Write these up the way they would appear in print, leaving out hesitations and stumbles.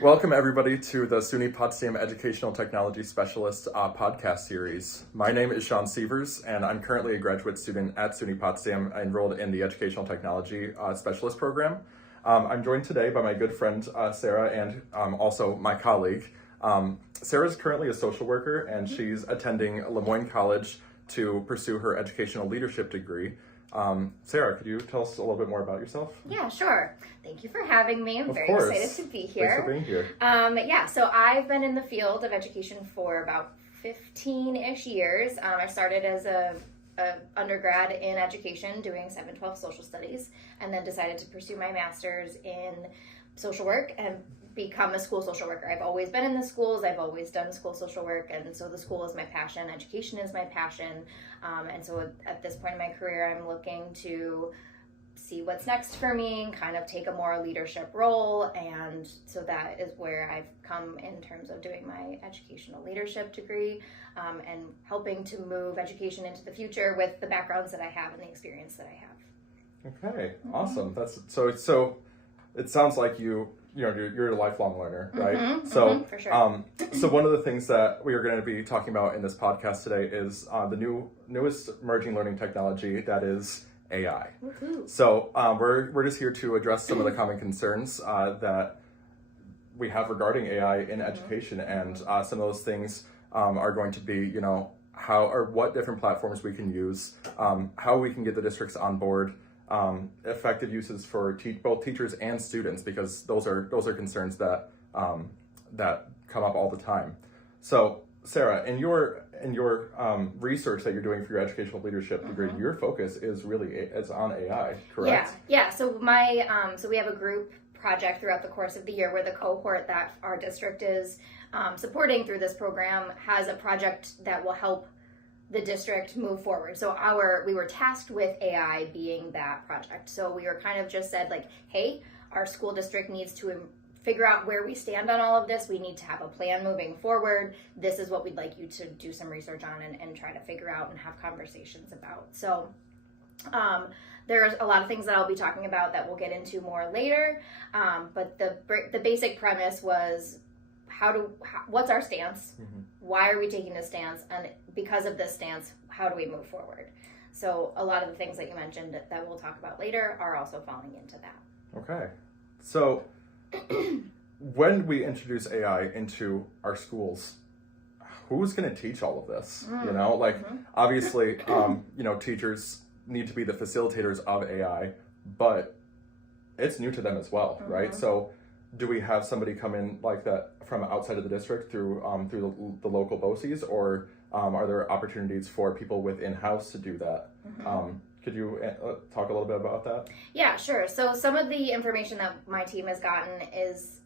Welcome everybody to the SUNY Potsdam Educational Technology Specialist podcast series. My name is Sievers, and I'm currently a graduate student at SUNY Potsdam, enrolled in the Educational Technology Specialist program. I'm joined today by my good friend Sarah and also my colleague. Sarah's currently a social worker, and she's attending Lemoyne College to pursue her educational leadership degree. Sarah, could you tell us a little bit more about yourself? Yeah, sure. Thank you for having me. I'm Of very course. excited to be here. Thanks for being here. So I've been in the field of education for about 15-ish years. I started as a undergrad in education doing 712 social studies, and then decided to pursue my master's in social work and become a school social worker. I've always been in the schools. I've always done school social work, and so the school is my passion. Education is my passion. And so at this point in my career, I'm looking to see what's next for me and kind of take a more leadership role. And so that is where I've come in terms of doing my educational leadership degree, and helping to move education into the future with the backgrounds that I have and the experience that I have. Okay, awesome. That's so. It sounds like you're a lifelong learner, right? For sure. So one of the things that we are going to be talking about in this podcast today is the newest emerging learning technology, that is AI. Woo-hoo. So we're just here to address some of the common concerns that we have regarding AI in education, and some of those things are going to be, how or what different platforms we can use, how we can get the districts on board. Effective uses for both teachers and students, because those are concerns that come up all the time. So, Sarah, in your research that you're doing for your educational leadership degree, your focus is on AI, correct? Yeah. So we have a group project throughout the course of the year where the cohort that our district is supporting through this program has a project that will help the district move forward. So we were tasked with AI being that project. So we were kind of just said like, hey, our school district needs to figure out where we stand on all of this. We need to have a plan moving forward. This is what we'd like you to do some research on and try to figure out and have conversations about. So there's a lot of things that I'll be talking about that we'll get into more later. But the basic premise was, what's our stance? Why are we taking this stance? And because of this stance, how do we move forward? So a lot of the things that you mentioned that we'll talk about later are also falling into that. Okay. So when we introduce AI into our schools, who's going to teach all of this? Obviously, teachers need to be the facilitators of AI, but it's new to them as well, right? So do we have somebody come in like that from outside of the district through the local BOCES, or are there opportunities for people within house to do that? Could you talk a little bit about that? Yeah, sure. So some of the information that my team has gotten is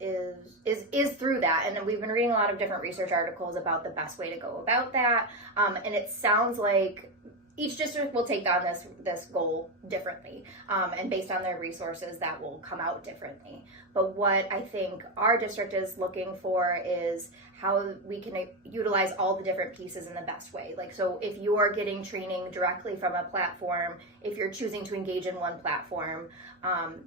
through that, and we've been reading a lot of different research articles about the best way to go about that. And it sounds like each district will take on this goal differently, and based on their resources, that will come out differently. But what I think our district is looking for is how we can utilize all the different pieces in the best way. Like, so if you're getting training directly from a platform, if you're choosing to engage in one platform,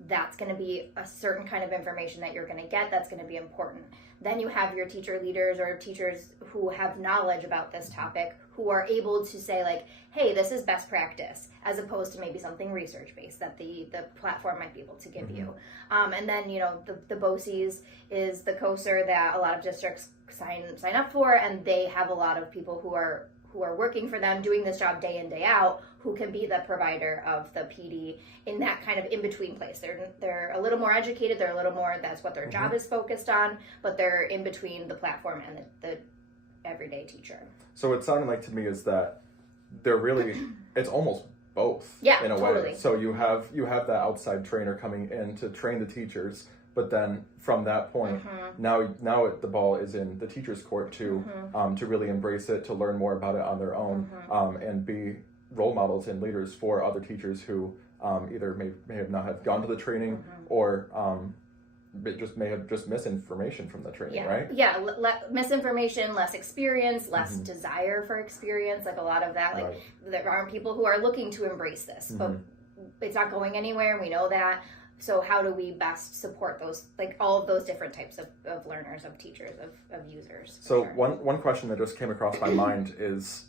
that's going to be a certain kind of information that you're going to get that's going to be important. Then you have your teacher leaders or teachers who have knowledge about this topic, who are able to say like, hey, this is best practice, as opposed to maybe something research-based that the platform might be able to give you. And then, the BOCES is the COSER that a lot of districts sign up for, and they have a lot of people who are working for them, doing this job day in, day out, who can be the provider of the PD in that kind of in-between place. They're a little more educated, they're a little more, that's what their job is focused on, but they're in between the platform and the everyday teacher. So it sounded like to me is that they're really, it's almost both in a totally. way. So you have that outside trainer coming in to train the teachers, but then from that point, now the ball is in the teacher's court to really embrace it, to learn more about it on their own, and be role models and leaders for other teachers who either may have not have gone to the training, or may have just misinformation from the training, right? Yeah, misinformation, less experience, less desire for experience, like a lot of that. There aren't people who are looking to embrace this, but it's not going anywhere. We know that. so how do we best support those, like all of those different types of learners, of teachers, of users? So one question that just came across my mind is,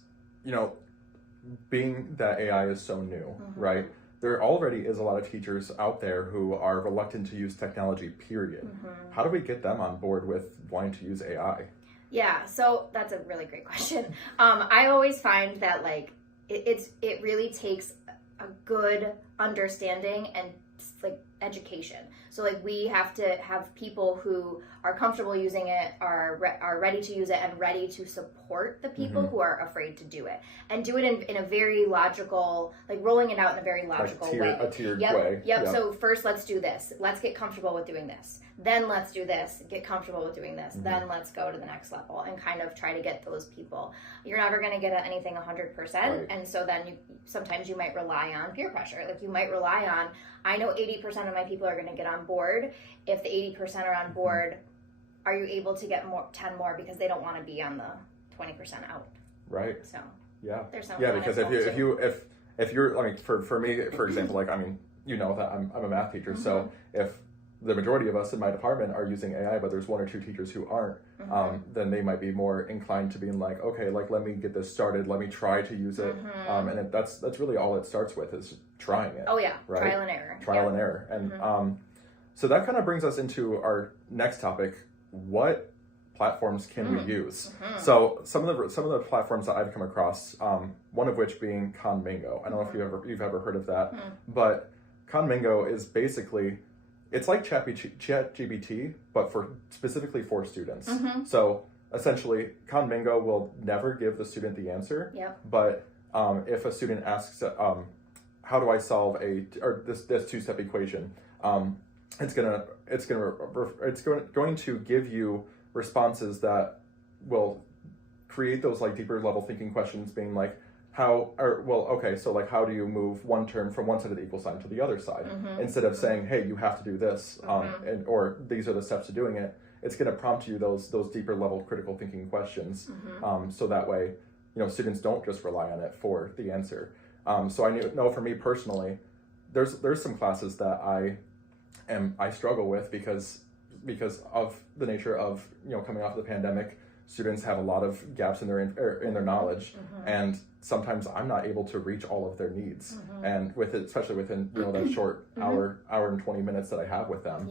being that AI is so new, right? There already is a lot of teachers out there who are reluctant to use technology, period. How do we get them on board with wanting to use AI? Yeah, so that's a really great question. I always find that like it really takes a good understanding and like education. So like we have to have people who are comfortable using it, are ready to use it, and ready to support the people who are afraid to do it, and do it in a very logical, like rolling it out in a very logical way. A tiered yep, way. Yep. So first let's do this. Let's get comfortable with doing this. Then let's do this, get comfortable with doing this. Then let's go to the next level and kind of try to get those people. You're never going to get anything 100%. Right. And so then sometimes you might rely on peer pressure. Like you might rely on, I know 80% of my people are going to get on board. If the 80% are on board, are you able to get 10 more because they don't want to be on the 20% out? Right. So yeah. There's some because if you're, I mean, for me, for example, like, I mean, that I'm a math teacher. So if the majority of us in my department are using AI, but there's one or two teachers who aren't, then they might be more inclined to being like, okay, like, let me get this started. Let me try to use it. And that's really all it starts with, is trying it. Oh yeah. Right? Trial and error. Trial and error. And so that kind of brings us into our next topic. What platforms can we use? So some of the platforms that I've come across, one of which being Conmingo. I don't know if you've ever heard of that, but Conmingo is basically, it's like ChatGPT, but specifically for students. So essentially, Conmingo will never give the student the answer. But if a student asks, how do I solve this two-step equation? It's going to give you responses that will create those like deeper level thinking questions, being like, so like, how do you move one term from one side of the equal sign to the other side? Instead of saying, hey, you have to do this, or these are the steps to doing it. It's going to prompt you those deeper level critical thinking questions. So that way, students don't just rely on it for the answer. So I know for me personally, there's some classes that I struggle with because of the nature of, coming off of the pandemic. Students have a lot of gaps in their knowledge, and sometimes I'm not able to reach all of their needs. And especially within that short hour and 20 minutes that I have with them.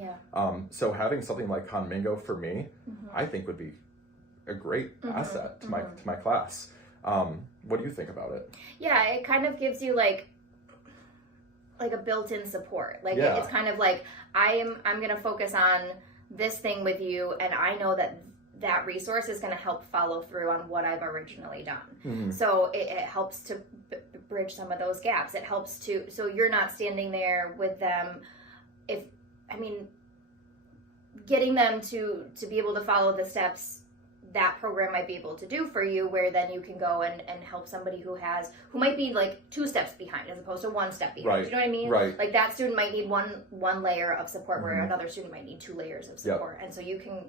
So having something like Conmingo for me, I think would be a great asset to my class. What do you think about it? Yeah, it kind of gives you like a built-in support. Like it's kind of like, I'm going to focus on this thing with you, and I know that resource is going to help follow through on what I've originally done. So it helps to bridge some of those gaps. It helps so you're not standing there with them. Getting them to be able to follow the steps that program might be able to do for you, where then you can go and help somebody who might be like 2 steps behind as opposed to 1 step behind. Right. Do you know what I mean? Right. Like that student might need one layer of support, where another student might need 2 layers of support. And so you can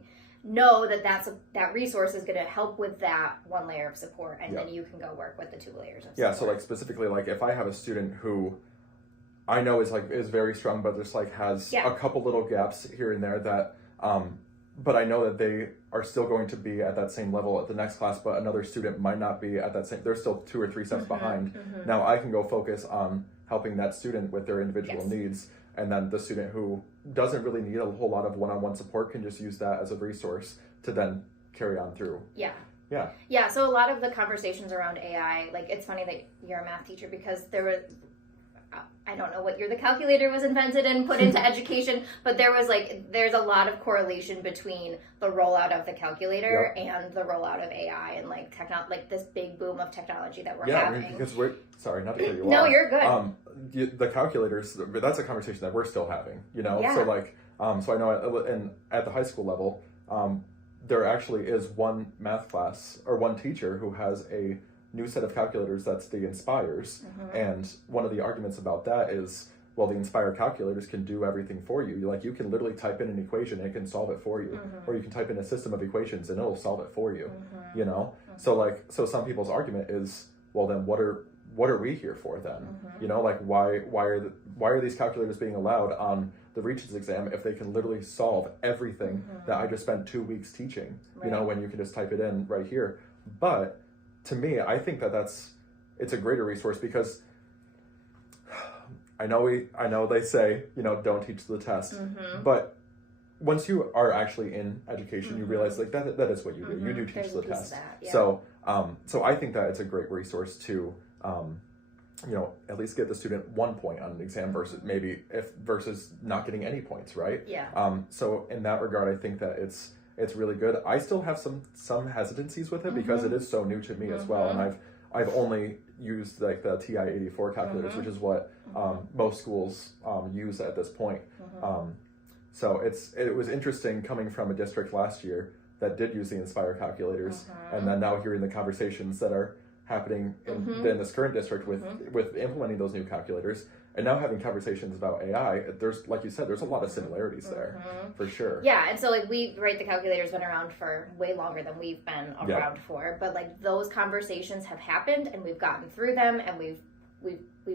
know that resource is going to help with that 1 layer of support, and then you can go work with the 2 layers of support. Yeah, so like specifically, like if I have a student who I know is very strong, but just like has a couple little gaps here and there that, but I know that they are still going to be at that same level at the next class, but another student might not be at that same, they're still 2 or 3 steps behind. Now I can go focus on helping that student with their individual needs, and then the student who doesn't really need a whole lot of one-on-one support can just use that as a resource to then carry on through. Yeah, so a lot of the conversations around AI, like it's funny that you're a math teacher, because I don't know what year the calculator was invented and put into education, but there's a lot of correlation between the rollout of the calculator and the rollout of AI, and like this big boom of technology that we're having. Yeah, because sorry, not to cut you off. No, you're good. The calculators, that's a conversation that we're still having, So like, so I know at the high school level, there actually is one math class or one teacher who has a new set of calculators that's the Inspires, and one of the arguments about that is, well, the Inspire calculators can do everything for you. Like you can literally type in an equation and it can solve it for you, or you can type in a system of equations and it'll solve it for you. So some people's argument is, well, then what are we here for then? Like why are these calculators being allowed on the Regents exam if they can literally solve everything that I just spent 2 weeks teaching, you know, when you can just type it in right here. But to me, I think that it's a greater resource because I know they say, you know, don't teach the test, but once you are actually in education, you realize like that is what you do. You do teach the test. So I think that it's a great resource to, you know, at least get the student 1 point on an exam versus not getting any points, right? Yeah. So in that regard, I think that it's really good. I still have some hesitancies with it because it is so new to me as well, and I've only used like the TI-84 calculators, which is what most schools use at this point. So it was interesting coming from a district last year that did use the Inspire calculators, and then now hearing the conversations that are happening in this current district with implementing those new calculators, and now having conversations about AI. There's, like you said, there's a lot of similarities there, for sure. Yeah, and so like the calculator's been around for way longer than we've been around for, but like those conversations have happened, and we've gotten through them, and we've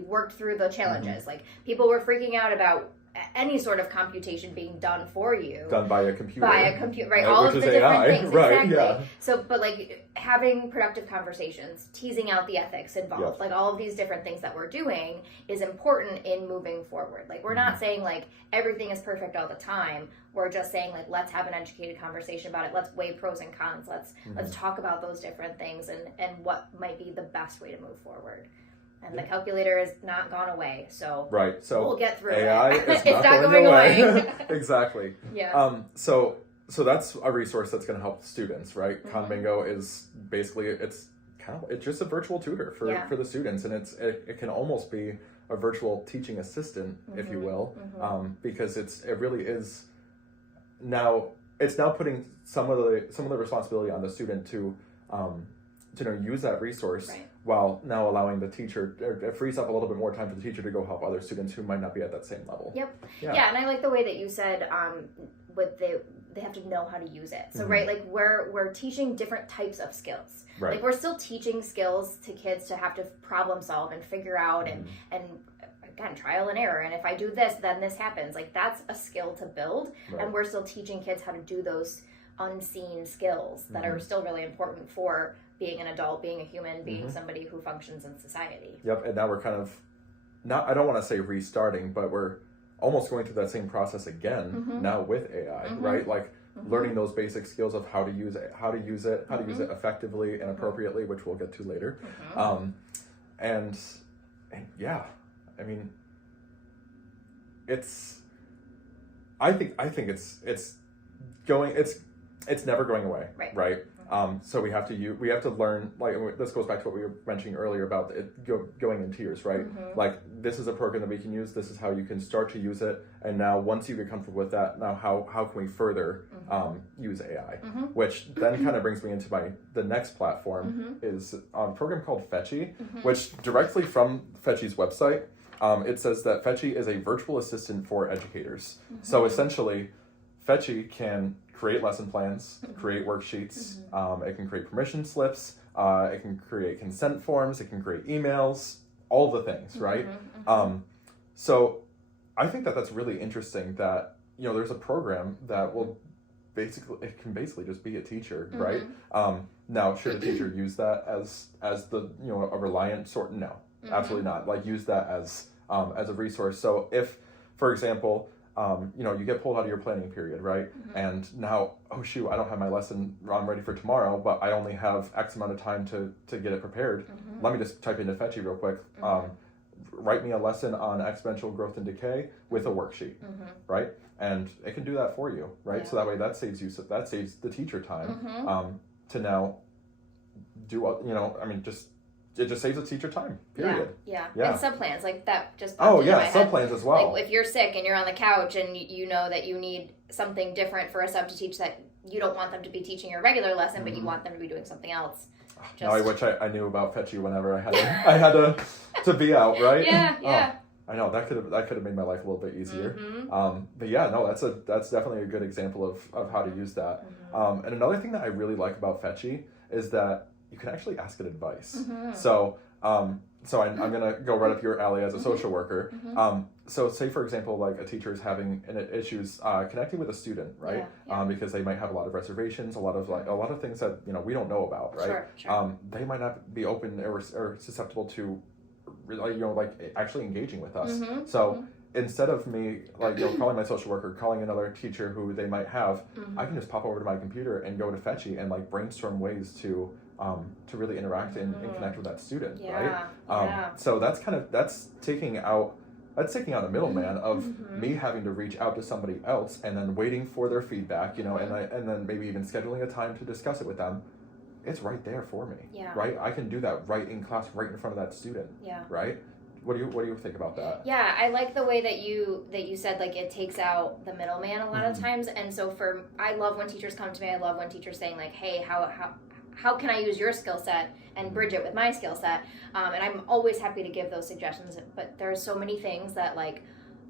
worked through the challenges. Like people were freaking out about any sort of computation being done for you. Done by a computer. Right? All of the different AI, things. right, Exactly. Yeah. So, but like having productive conversations, teasing out the ethics involved, like all of these different things that we're doing is important in moving forward. Like we're not saying like everything is perfect all the time. We're just saying like, let's have an educated conversation about it. Let's weigh pros and cons. Let's talk about those different things and what might be the best way to move forward. And the calculator has not gone away, so we'll get through AI it. is It's not going away. Exactly. Yeah. So that's a resource that's going to help students, right? Conbingo is basically it's just a virtual tutor for the students, and it can almost be a virtual teaching assistant, if you will, because it really is now. It's now putting some of the responsibility on the student to use that resource. Right. While now allowing the teacher, it frees up a little bit more time for the teacher to go help other students who might not be at that same level. Yep. Yeah, and I like the way that you said they have to know how to use it. So right, like we're teaching different types of skills. Right. Like we're still teaching skills to kids to have to problem solve and figure out and again, trial and error. And if I do this, then this happens. Like that's a skill to build, and we're still teaching kids how to do those unseen skills that are still really important for being an adult, being a human, being somebody who functions in society. Yep, and now we're kind of, I don't want to say restarting, but we're almost going through that same process again now with AI, right? Like learning those basic skills of how to use it, how to use it effectively and appropriately, which we'll get to later. And yeah, I mean, I think it's never going away, right? So we have to learn, like this goes back to what we were mentioning earlier about it going in tiers, right? Like this is a program that we can use, this is how you can start to use it, and now once you get comfortable with that, now how can we further use AI? Which then kind of brings me into the next platform is a program called Fetchy, which directly from Fetchy's website, it says that Fetchy is a virtual assistant for educators. So essentially, Fetchy can create lesson plans, create worksheets, it can create permission slips, it can create consent forms, it can create emails, all the things, right? So I think that that's really interesting that, there's a program that will it can basically just be a teacher, right? Now, should a teacher use that as the, a reliant sort? No, absolutely not. Like use that as a resource. So if, for example, you get pulled out of your planning period, right? And now, oh shoot, I don't have my lesson ready for tomorrow, but I only have X amount of time to get it prepared. Let me just type into Fetchy real quick. Write me a lesson on exponential growth and decay with a worksheet, right? And it can do that for you, right? Yeah. So that way that saves the teacher time to now do, it just saves the teacher time, period. Yeah. And subplans, like that just subplans as well. Like if you're sick and you're on the couch and you know that you need something different for a sub to teach, that you don't want them to be teaching your regular lesson, but you want them to be doing something else. Now I wish I knew about Fetchy whenever I had to be out, right? Yeah. I know that could have made my life a little bit easier. But yeah, no, that's definitely a good example of how to use that. And another thing that I really like about Fetchy is that you can actually ask it advice. Mm-hmm. So I'm going to go right up your alley as a social worker. Mm-hmm. So say, for example, like a teacher is having issues connecting with a student, right? Because they might have a lot of reservations, a lot of things that, we don't know about, right? Sure. They might not be open or susceptible to, actually engaging with us. Mm-hmm. So instead of me, calling my social worker, calling another teacher who they might have, I can just pop over to my computer and go to Fetchy and brainstorm ways to really interact and connect with that student, right? So that's taking out a middleman of me having to reach out to somebody else and then waiting for their feedback, and then maybe even scheduling a time to discuss it with them. It's right there for me, right? I can do that right in class, right in front of that student, right? What do you think about that? Yeah, I like the way that you said it takes out the middleman a lot of times, and so I love when teachers come to me. I love when teachers saying hey, how can I use your skill set and bridge it with my skill set? And I'm always happy to give those suggestions. But there's so many things that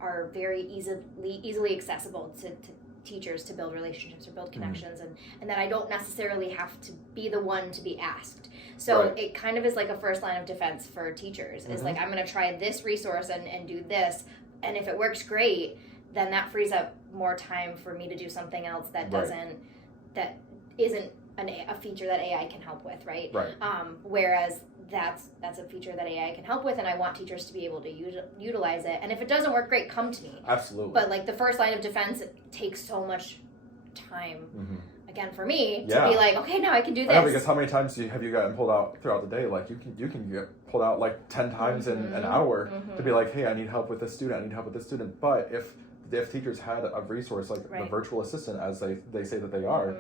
are very easily accessible to teachers to build relationships or build connections, and that I don't necessarily have to be the one to be asked. So it kind of is like a first line of defense for teachers. Is I'm going to try this resource and do this, and if it works great, then that frees up more time for me to do something else that isn't a feature that AI can help with, right? Whereas that's a feature that AI can help with, and I want teachers to be able to utilize it. And if it doesn't work great, come to me. Absolutely. But the first line of defense, it takes so much time. Again, for me to be okay, now I can do this. I know, because how many times have you gotten pulled out throughout the day? You can get pulled out 10 times in an hour to be hey, I need help with this student. But if teachers had a resource like the virtual assistant, as they say that they are,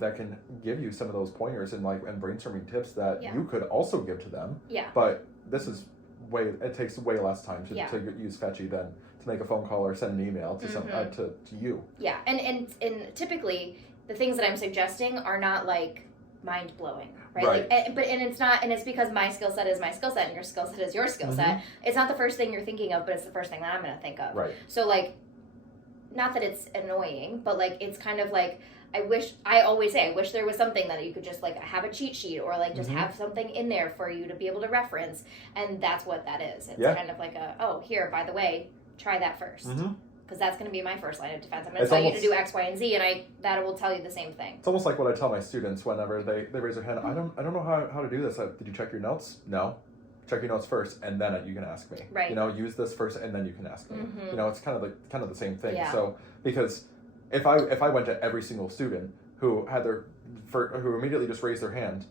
that can give you some of those pointers and brainstorming tips that you could also give to them. But this is it takes way less time to use Fetchy than to make a phone call or send an email to to you. Yeah, and typically the things that I'm suggesting are not mind blowing, right? It's because my skill set is my skill set and your skill set is your skill set. It's not the first thing you're thinking of, but it's the first thing that I'm going to think of. So not that it's annoying, but it's kind of I always say I wish there was something that you could just have a cheat sheet or just have something in there for you to be able to reference, and that's what that is. It's kind of here, by the way, try that first. Because that's going to be my first line of defense. I'm going to tell you to do X, Y, and Z, and that will tell you the same thing. It's almost like what I tell my students whenever they raise their hand. I don't know how to do this. Did you check your notes? No. Check your notes first, and then you can ask me. Use this first, and then you can ask me. It's kind of the same thing. So because if I went to every single student who had who immediately just raised their hand,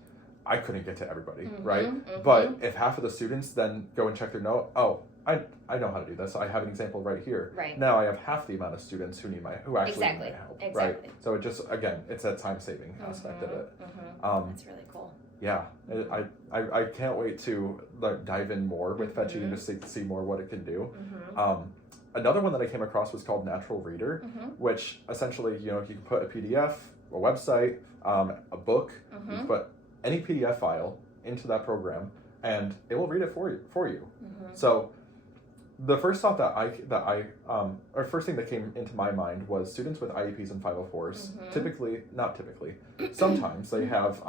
I couldn't get to everybody, right? But if half of the students then go and check their note, I know how to do this. I have an example right here. Now I have half the amount of students who actually need my help. Right. So it just it's that time saving aspect of it. That's really cool. Yeah, I can't wait to dive in more with Fetchy and just see more what it can do. Another one that I came across was called Natural Reader, which essentially you can put a PDF, a website, a book, you can put any PDF file into that program, and it will read it for you. So the first thought first thing that came into my mind was students with IEPs and 504s. Sometimes they have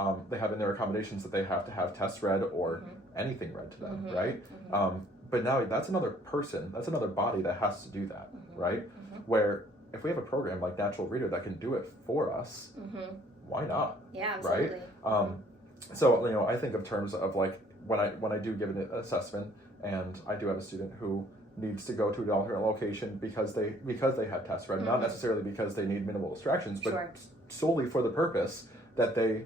in their accommodations that they have to have tests read or anything read to them, right? But now that's another person, that's another body that has to do that, right? Where if we have a program like Natural Reader that can do it for us, why not? Yeah, absolutely. Right? So I think of terms of when I do give an assessment, and I do have a student who needs to go to an alternate location because they have tests read, not necessarily because they need minimal distractions, but solely for the purpose that they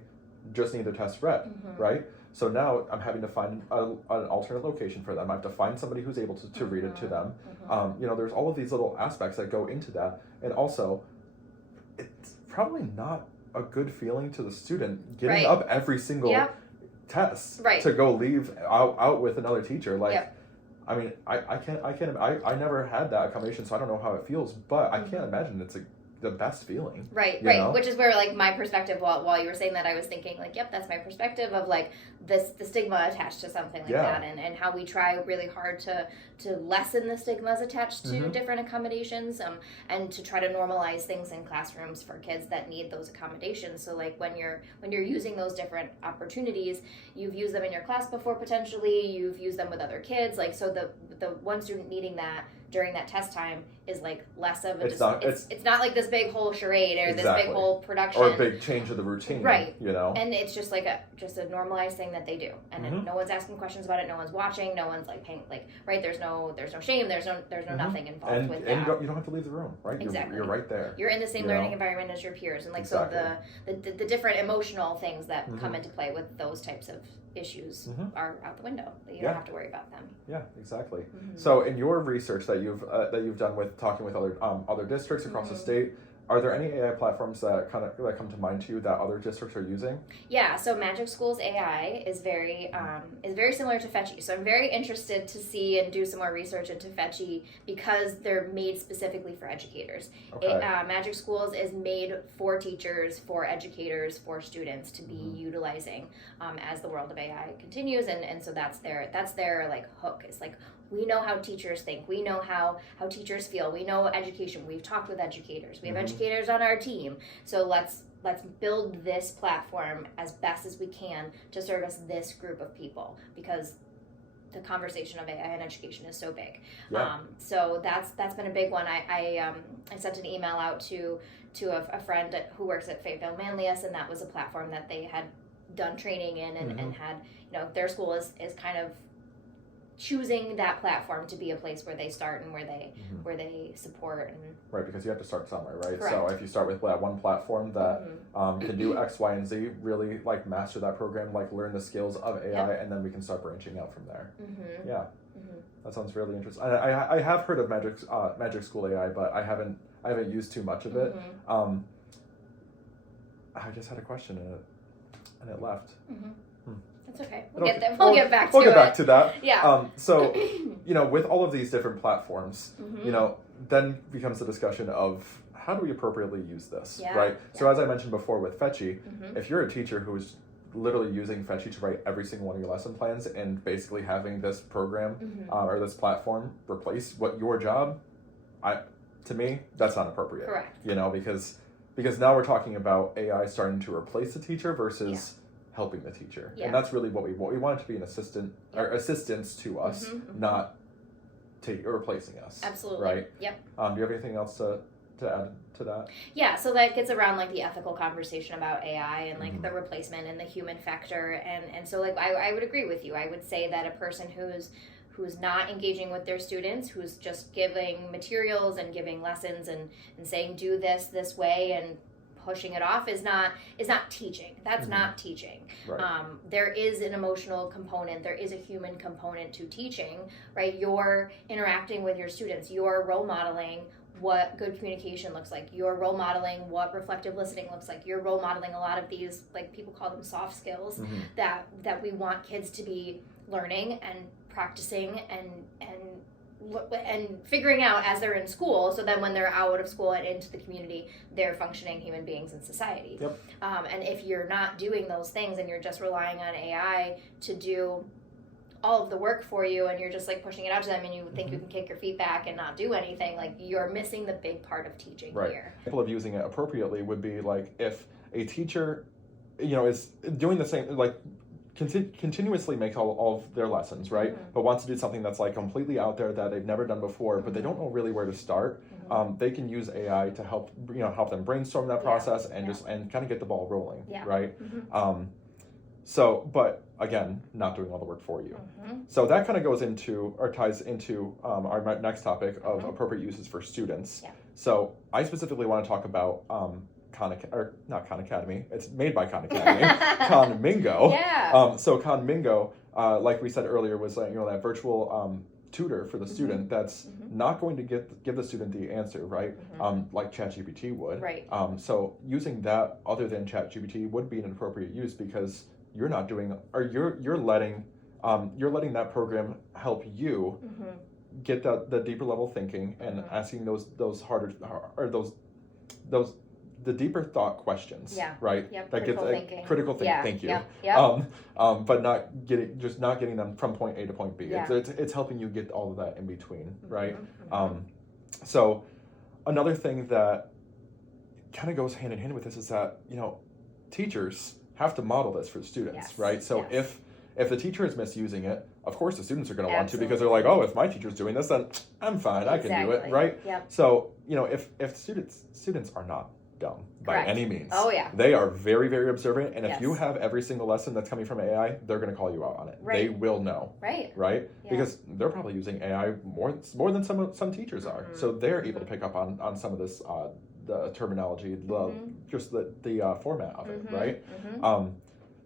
just need their tests read, right? So now I'm having to find an alternate location for them. I have to find somebody who's able to read it to them. There's all of these little aspects that go into that, and also it's probably not a good feeling to the student getting up every single test to go leave out with another teacher. I mean, I never had that accommodation, so I don't know how it feels, but I can't imagine it's the best feeling. Right. Which is where my perspective, while you were saying that, I was thinking yep, that's my perspective of the stigma attached to something like that, and how we try really hard to lessen the stigmas attached to different accommodations, and to try to normalize things in classrooms for kids that need those accommodations. So like when you're using those different opportunities, you've used them in your class before, potentially you've used them with other kids, like, so the one student needing that during that test time is like less of a it's not like this big whole charade or this big whole production or a big change of the routine, right? You know, and it's just like a normalized thing that they do, and no one's asking questions about it, no one's watching, no one's like paying, like, right, there's no shame, there's no nothing involved with that. And you don't have to leave the room, right? Exactly. You're right there, you're in the same learning environment as your peers, and like so the different emotional things that come into play with those types of issues are out the window. You don't have to worry about them. Yeah, exactly. So in your research that you've done with talking with other districts across the state, are there any AI platforms that come to mind to you that other districts are using? Yeah, so Magic School's AI is very similar to Fetchy. So I'm very interested to see and do some more research into Fetchy because they're made specifically for educators. Okay. Magic Schools is made for teachers, for educators, for students to be utilizing as the world of AI continues, and so that's their like hook. It's like, we know how teachers think. We know how teachers feel. We know education. We've talked with educators. We have educators on our team. So let's build this platform as best as we can to service this group of people, because the conversation of AI and education is so big. Yeah. So that's been a big one. I sent an email out to a friend who works at Fayetteville Manlius, and that was a platform that they had done training in, and had, their school is kind of choosing that platform to be a place where they start and where they support, and right, because you have to start somewhere, right? Correct. So if you start with that one platform that can do X, Y, and Z, really like master that program, like learn the skills of AI, and then we can start branching out from there. Yeah, that sounds really interesting. I have heard of Magic School AI, but I haven't used too much of it. I just had a question and it left. That's okay. We'll get back to that. Yeah. So, with all of these different platforms, then becomes the discussion of how do we appropriately use this, right? Yeah. So as I mentioned before with Fetchy, if you're a teacher who's literally using Fetchy to write every single one of your lesson plans and basically having this program or this platform replace your job, to me, that's not appropriate. Correct. Because now we're talking about AI starting to replace the teacher versus helping the teacher, and that's really what we want it to be, an assistant or assistance to us, not replacing us. Absolutely. Right. Yep. Do you have anything else to add to that? Yeah. So that gets around like the ethical conversation about AI and like the replacement and the human factor, and so like I would agree with you. I would say that a person who's not engaging with their students, who's just giving materials and giving lessons and saying do this way and pushing it off is not teaching. That's not teaching. Right. There is an emotional component. There is a human component to teaching, right? You're interacting with your students. You're role modeling what good communication looks like. You're role modeling what reflective listening looks like. You're role modeling a lot of these, like people call them soft skills, that we want kids to be learning and practicing and figuring out as they're in school, so then when they're out of school and into the community, they're functioning human beings in society. Yep. And if you're not doing those things and you're just relying on AI to do all of the work for you, and you're just like pushing it out to them, and you think you can kick your feet back and not do anything, like you're missing the big part of teaching here. Example of using it appropriately would be like if a teacher, is doing the same, like continuously make all of their lessons, right? But wants to do something that's like completely out there that they've never done before, but they don't know really where to start. They can use AI to help them brainstorm that process and just kind of get the ball rolling, right? So, but again, not doing all the work for you. So that kind of goes into or ties into our next topic of appropriate uses for students. So I specifically want to talk about not Khan Academy. It's made by Khan Academy. Khan Mingo. Yeah. So Khan Mingo, like we said earlier, was that virtual tutor for the student that's not going to give the student the answer, right? Like ChatGPT would. Right. So using that other than ChatGPT would be an appropriate use because you're not doing, or you're letting that program help you get the deeper level thinking and asking those harder or those the deeper thought questions, right? Yep. That Critical gets thinking. critical thinking. Yeah. Thank you. Yep. But not getting them from point A to point B. Yeah. It's helping you get all of that in between, right? Mm-hmm. So another thing that kind of goes hand in hand with this is that, teachers have to model this for the students, right? So if the teacher is misusing it, of course the students are going to want to, because they're like, oh, if my teacher's doing this, then I'm fine, I can do it, right? Yep. So, if students are not dumb by any means. Oh, yeah. They are very, very observant, and if Yes. you have every single lesson that's coming from AI, they're going to call you out on it. Right. They will know. Right. Right? Yeah. Because they're probably using AI more than some teachers are. Mm-hmm. So they're able to pick up on some of this the terminology, just the format of it, right? Mm-hmm.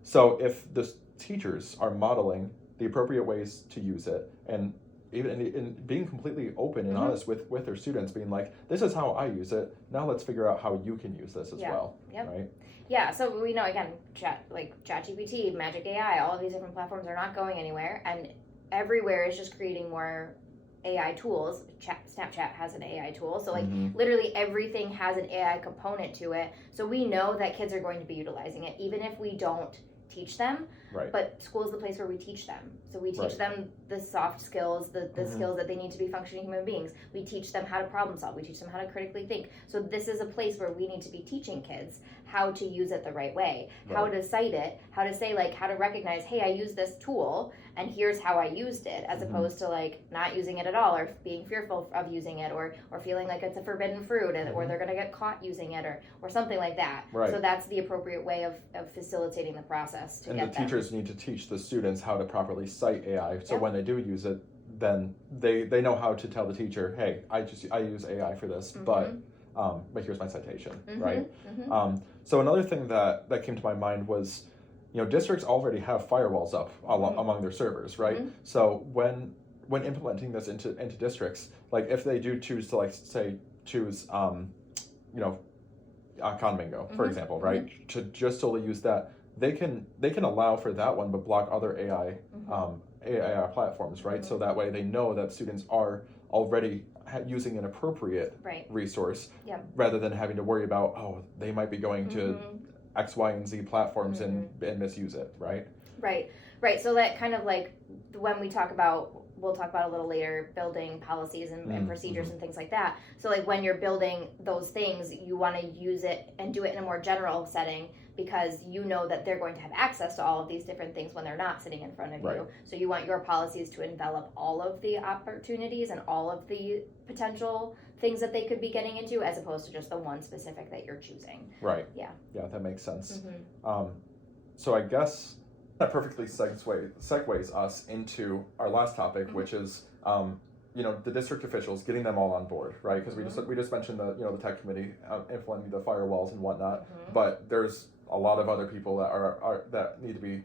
So if the teachers are modeling the appropriate ways to use it, and even in being completely open and honest with their students, being like, this is how I use it, now let's figure out how you can use this as well. Yep. Right? Yeah, so we know, again, ChatGPT, Magic AI, all of these different platforms are not going anywhere, and everywhere is just creating more AI tools. Snapchat has an AI tool, so literally everything has an AI component to it. So we know that kids are going to be utilizing it, even if we don't teach them. Right. But school is the place where we teach them. So we teach them the soft skills, the skills that they need to be functioning human beings. We teach them how to problem solve. We teach them how to critically think. So this is a place where we need to be teaching kids how to use it the right way, how to cite it, how to say, how to recognize, hey, I use this tool and here's how I used it, as opposed to not using it at all, or being fearful of using it, or feeling like it's a forbidden fruit, or they're going to get caught using it, or something like that. Right. So that's the appropriate way of facilitating the process to and get the teachers need to teach the students how to properly cite AI, so when they do use it, then they know how to tell the teacher, hey, I use AI for this, but here's my citation, right? So another thing that came to my mind was, districts already have firewalls up among their servers, right? So when implementing this into districts, if they do choose to choose Conmingo, for example, right, to just solely use that, they can allow for that one, but block other AI platforms, right? So that way they know that students are already using an appropriate resource, rather than having to worry about, oh, they might be going to X, Y, and Z platforms and misuse it, right? Right. So that kind of when we'll talk about a little later, building policies and procedures and things like that. So when you're building those things, you want to use it and do it in a more general setting, because you know that they're going to have access to all of these different things when they're not sitting in front of you. So you want your policies to envelop all of the opportunities and all of the potential things that they could be getting into, as opposed to just the one specific that you're choosing. Right. Yeah, that makes sense. So I guess that perfectly segues us into our last topic, which is the district officials, getting them all on board, right? Because we just mentioned the tech committee implementing the firewalls and whatnot, but there's a lot of other people that need to be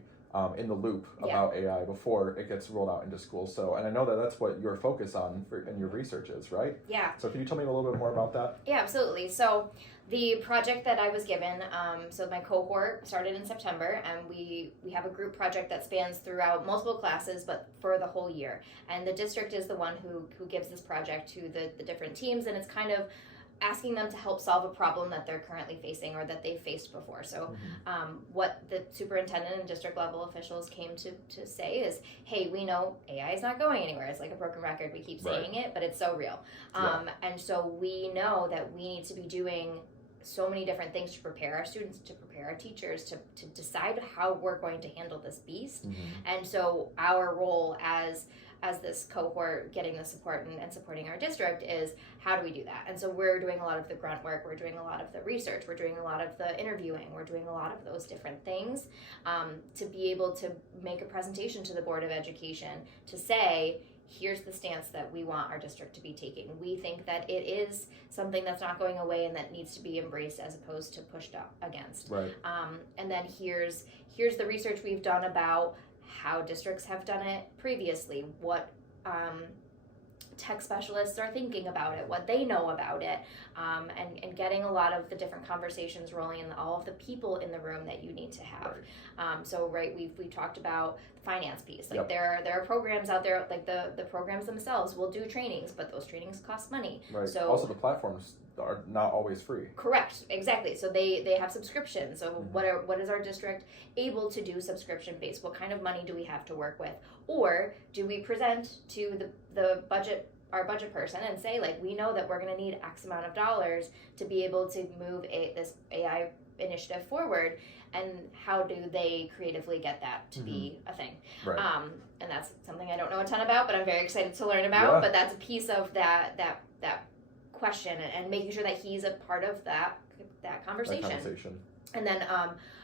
in the loop about AI before it gets rolled out into schools. So, and I know that's what your focus on in your research is, right? Yeah. So can you tell me a little bit more about that? Yeah, absolutely. So the project that I was given, so my cohort started in September, and we have a group project that spans throughout multiple classes, but for the whole year. And the district is the one who gives this project to the different teams, and it's kind of asking them to help solve a problem that they're currently facing or that they've faced before. So what the superintendent and district level officials came to say is, hey, we know AI is not going anywhere. It's like a broken record. We keep saying it, but it's so real. And so we know that we need to be doing so many different things to prepare our students, to prepare our teachers, to decide how we're going to handle this beast. And so our role as this cohort getting the support and supporting our district is, how do we do that? And so we're doing a lot of the grunt work, we're doing a lot of the research, we're doing a lot of the interviewing, we're doing a lot of those different things to be able to make a presentation to the Board of Education to say, here's the stance that we want our district to be taking. We think that it is something that's not going away and that needs to be embraced as opposed to pushed up against. Right. And then here's the research we've done about how districts have done it previously, what tech specialists are thinking about it, what they know about it, and getting a lot of the different conversations rolling and all of the people in the room that you need to have. We've talked about the finance piece. There are programs out there, the programs themselves will do trainings, but those trainings cost money. Right. So also the platforms are not always free. Correct, exactly. So they have subscriptions. So what is our district able to do subscription based? What kind of money do we have to work with? Or do we present to the budget, our budget person, and say, like, we know that we're going to need X amount of dollars to be able to move this AI initiative forward, and how do they creatively get that to be a thing? Right. And that's something I don't know a ton about, but I'm very excited to learn about. But that's a piece of that question, and making sure that he's a part of that conversation. And then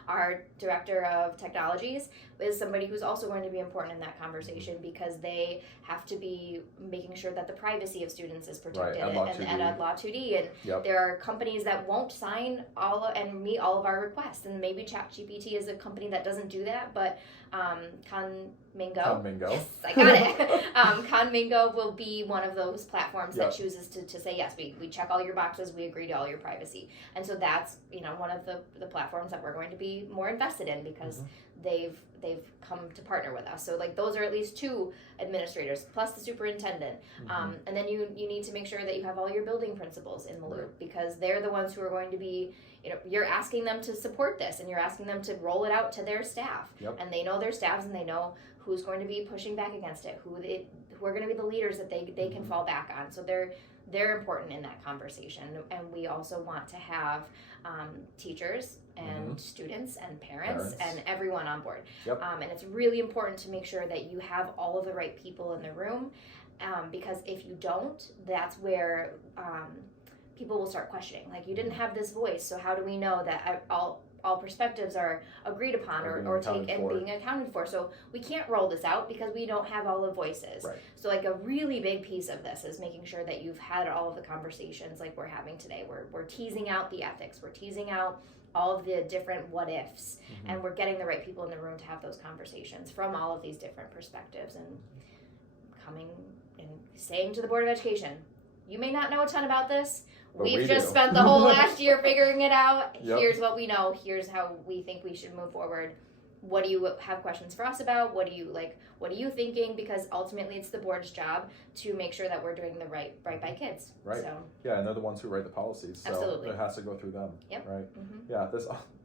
our director of technologies is somebody who's also going to be important in that conversation, because they have to be making sure that the privacy of students is protected, and at Law 2D. And there are companies that won't sign and meet all of our requests, and maybe ChatGPT is a company that doesn't do that, but Conmingo. Yes, I got it. Conmingo will be one of those platforms that chooses to say, yes, we check all your boxes, we agree to all your privacy. And so that's, one of the platforms that we're going to be more invested in, because they've come to partner with us. So, like, those are at least 2 administrators plus the superintendent. And then you need to make sure that you have all your building principals in the loop, because they're the ones who are going to be, you're asking them to support this, and you're asking them to roll it out to their staff. And they know their staffs, and they know who's going to be pushing back against it, who are going to be the leaders that they can fall back on. So they're important in that conversation. And we also want to have teachers and students and parents and everyone on board. And it's really important to make sure that you have all of the right people in the room, because if you don't, that's where people will start questioning. Like, you didn't have this voice, so how do we know that all perspectives are agreed upon or being accounted for? So we can't roll this out because we don't have all the voices. So, like, a really big piece of this is making sure that you've had all of the conversations like we're having today. We're teasing out the ethics, we're teasing out all of the different what ifs, and we're getting the right people in the room to have those conversations from all of these different perspectives, and coming and saying to the Board of Education, you may not know a ton about this. We've just spent the whole last year figuring it out. Here's what we know. Here's how we think we should move forward. What do you have questions for us about? What do you like? What are you thinking? Because ultimately, it's the board's job to make sure that we're doing the right by kids. So, and they're the ones who write the policies. So absolutely, it has to go through them. Right. Yeah.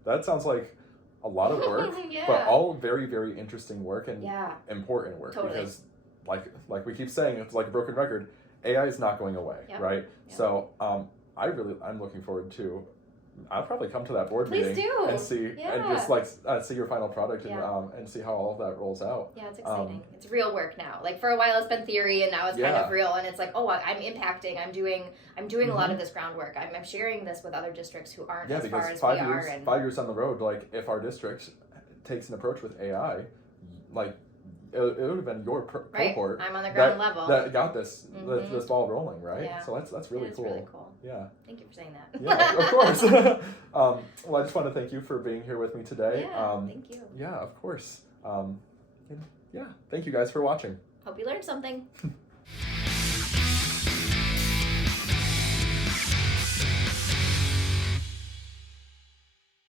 That sounds like a lot of work, but all very, very interesting work and important work. Because, like we keep saying, it's like a broken record. AI is not going away, right? So I'm looking forward to. I'll probably come to that board meeting and see and just see your final product and see how all of that rolls out. Yeah, it's exciting. It's real work now. Like, for a while it's been theory, and now it's kind of real, and it's like, oh, I'm impacting. I'm doing a lot of this groundwork. I'm sharing this with other districts who aren't as far as we are. And 5 years down the road, like, if our district takes an approach with AI, like, it would have been your cohort. I'm on the ground level that got this ball rolling, right? So that's really cool. Really cool. Yeah. Thank you for saying that. Yeah, of course. Well, I just want to thank you for being here with me today. Thank you. Yeah, of course. Thank you guys for watching. Hope you learned something.